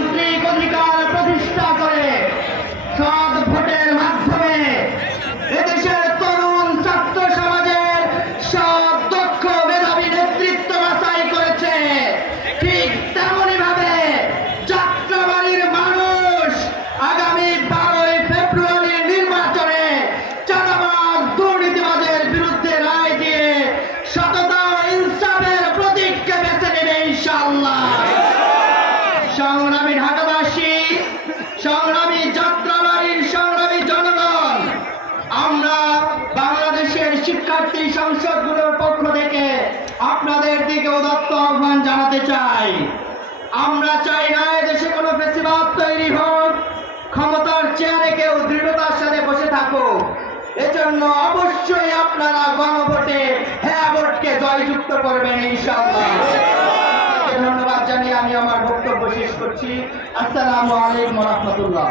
গণতান্ত্রিক অধিকার প্রতিষ্ঠা করে সৎ ভোটের মাধ্যমে এদেশের তরুণ ছাত্র সমাজের সৎ দক্ষ মেধাবী নেতৃত্ব বাছাই করেছে, ঠিক তেমনি ভাবে যাত্রাবাড়ির মানুষ আগামী 12ই ফেব্রুয়ারির নির্বাচনে চাঁদাবাজ দুর্নীতিবাজের বিরুদ্ধে রায় দিয়ে সততা ও ইনসাফের প্রতীককে বেছে নেবে ইনশাআল্লাহ। সংগ্রামী ঢাকাবাসী, সংগ্রামী যাত্রাবাড়ির সংগ্রামী জনগণ, আমরা বাংলাদেশের শিক্ষার্থী সংসদগুলোর পক্ষ থেকে আপনাদের দিকে উদাত্ত আহ্বান জানাতে চাই। আমরা চাই না এদেশে কোনো ফ্যাসিবাদ তৈরি হোক, ক্ষমতার চেয়ারে কেউ দৃঢ়তার সাথে বসে থাকুক। এজন্য অবশ্যই আপনারা গণভোটে হ্যাঁ ভোটকে জয়যুক্ত করবেন ইনশাআল্লাহ। ধন্যবাদ জানিয়ে আমি আমার বক্তব্য শেষ করছি। আসসালামু আলাইকুম ওয়া রাহমাতুল্লাহ।